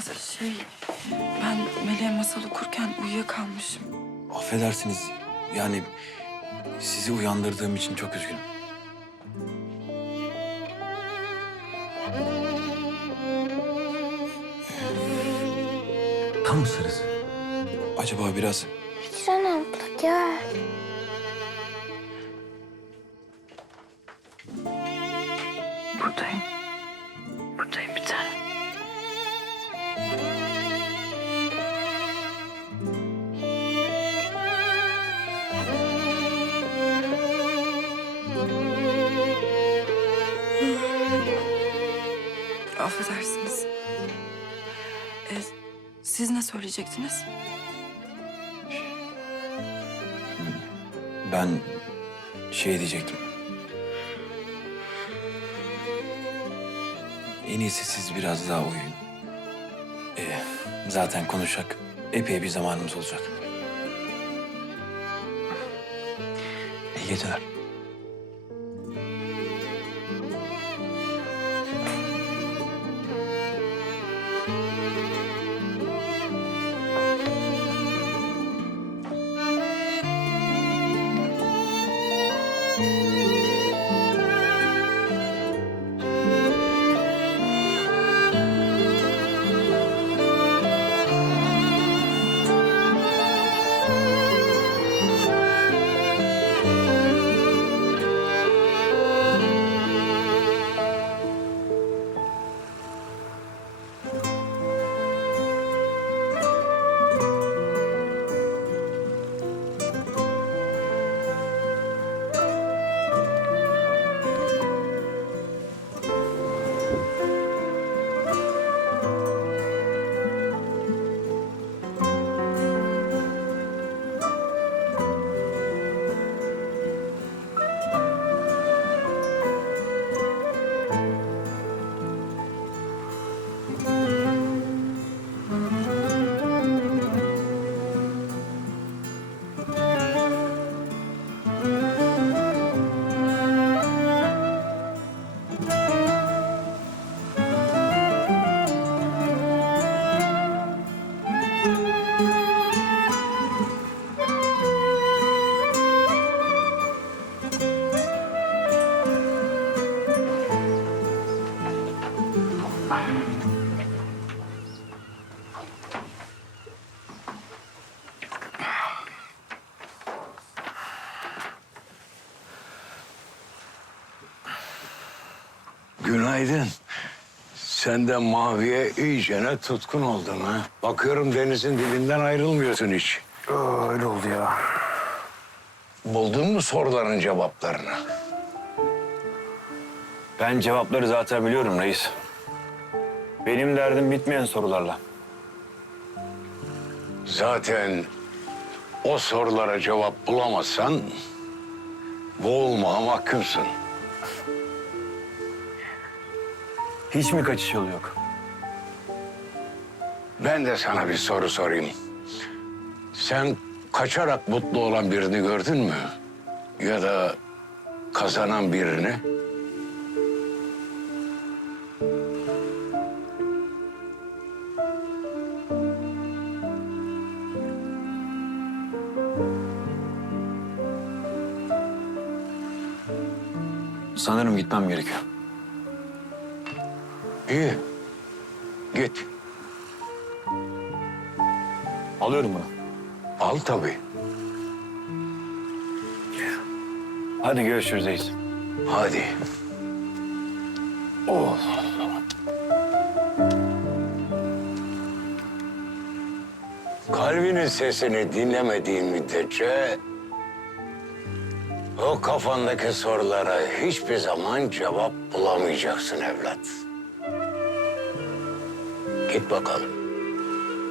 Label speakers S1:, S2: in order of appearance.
S1: Şey, ben Melek'e masal okurken uyuyakalmışım.
S2: Affedersiniz. Yani sizi uyandırdığım için çok üzgünüm. Tam sırası. Acaba biraz
S3: Hicran abla gel.
S1: Buradayım Affedersiniz. Ee, siz ne söyleyecektiniz?
S2: ben şey diyecektim. En iyisi siz biraz daha uyuyun. Ee, zaten konuşacak epey bir zamanımız olacak. İyi geceler.
S4: Música Günaydın. Sen de maviye iyicene tutkun oldun ha. Bakıyorum denizin dibinden ayrılmıyorsun hiç.
S2: Öyle oldu ya.
S4: Buldun mu soruların cevaplarını?
S2: Ben cevapları zaten biliyorum reis. Benim derdim bitmeyen sorularla.
S4: Zaten o sorulara cevap bulamazsan boğulmaya mahkumsun.
S2: Hiç mi kaçış yolu yok?
S4: Ben de sana bir soru sorayım. Sen kaçarak mutlu olan birini gördün mü? Ya da kazanan birini?
S2: Sanırım gitmem gerekiyor.
S4: İyi. Git.
S2: Alıyorum bunu.
S4: Al tabii.
S2: Hadi görüşürüz reis.
S4: Hadi. Oh. Kalbinin sesini dinlemediğin müddetçe o kafandaki sorulara hiçbir zaman cevap bulamayacaksın evlat. Git bakalım.